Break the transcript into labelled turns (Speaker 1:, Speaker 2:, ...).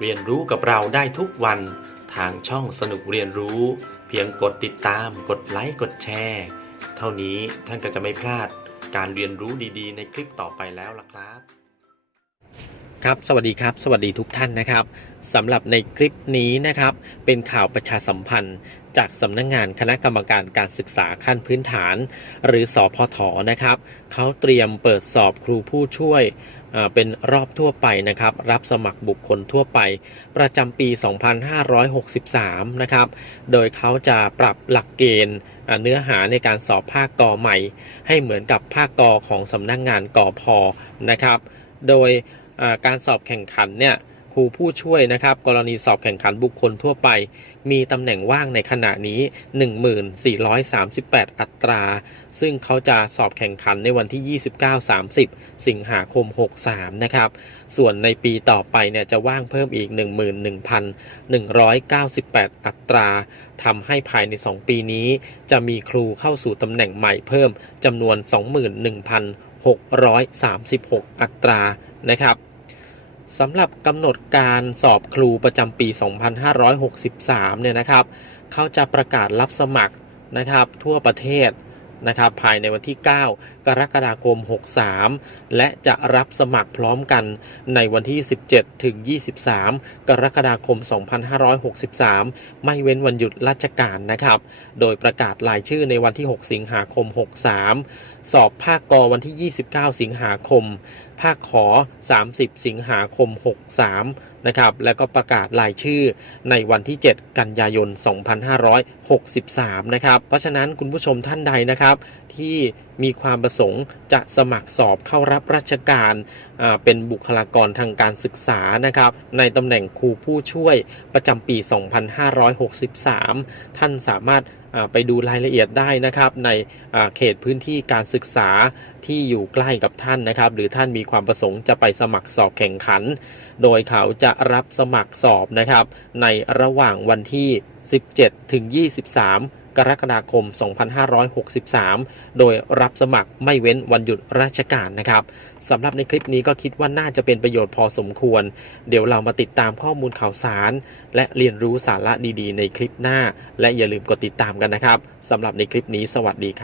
Speaker 1: เรียนรู้กับเราได้ทุกวันทางช่องสนุกเรียนรู้ เพียงกดติดตาม กดไลค์กดแชร์เท่านี้ท่านก็จะไม่พลาดการเรียนรู้ดีๆ ในคลิปต่อไปแล้วล่ะครับ ครับสวัสดีครับ สวัสดีทุกท่านนะครับสำหรับในคลิปนี้นะครับ เป็นข่าวประชาสัมพันธ์ จากสำนักงงานคณะกรรมการการศึกษาขั้นพื้นฐาน หรือสอพทนะครับเขาเตรียมเปิดสอบครูผู้ช่วยเป็นรอบทั่วไปนะครับ รับสมัครบุคคลทั่วไป ประจำปี 2563 นะครับ โดยเขาจะปรับหลักเกณฑ์เนื้อหาในการสอบภาคกอใหม่ ให้เหมือนกับภาคกอของสำนักงงานกอพอนะครับ โดยการสอบแข่งขันเนี่ย ครูผู้ช่วยนะครับ กรณีสอบแข่งขันบุคคลทั่วไป มีตำแหน่งว่างในขณะนี้ 1438 อัตรา ซึ่งเขาจะสอบแข่งขันในวันที่ 29-30 สิงหาคม 63 นะครับ ส่วนในปีต่อไปเนี่ยจะว่างเพิ่มอีก 11,198 อัตราทำให้ภายใน 2 ปีนี้ จะมีครูเข้าสู่ตำแหน่งใหม่เพิ่มจำนวน 21,636 อัตรานะครับ สำหรับกำหนดการสอบครูประจำปี 2563 เนี่ยนะครับ เขาจะประกาศรับสมัครนะครับทั่วประเทศ นะครับภายในวันที่ 9 กรกฎาคม 63 และจะรับสมัครพร้อมกันในวันที่ 17 ถึง 23 กรกฎาคม 2563 ไม่เว้นวันหยุดราชการนะครับ โดยประกาศรายชื่อในวันที่ 6 สิงหาคม 63 สอบภาคกวันที่ 29 สิงหาคม ภาคขอ 30 สิงหาคม 63 นะครับ แล้วก็ประกาศรายชื่อในวันที่ 7 กันยายน 2563 นะครับ เพราะฉะนั้นคุณผู้ชมท่านใดนะครับที่มีความประสงค์จะสมัครสอบเข้ารับราชการเป็นบุคลากรทางการศึกษานะครับ ในตำแหน่งครูผู้ช่วยประจำปี 2563 ท่านสามารถไปดูรายละเอียดได้นะครับ ในเขตพื้นที่การศึกษาที่อยู่ใกล้กับท่านนะครับ หรือท่านมีความประสงค์จะไปสมัครสอบแข่งขัน โดยเขาจะรับสมัครสอบนะครับ ในระหว่างวันที่ 17 ถึง 23 กรกฎาคม 2563 โดยรับสมัครไม่เว้นวันหยุดราชการนะครับสำหรับในคลิปนี้ก็คิดว่าน่าจะเป็นประโยชน์พอสมควร เดี๋ยวเรามาติดตามข้อมูลข่าวสาร และเรียนรู้สาระดีๆ ในคลิปหน้า และอย่าลืมกดติดตามกันนะครับสำหรับในคลิปนี้สวัสดีครับ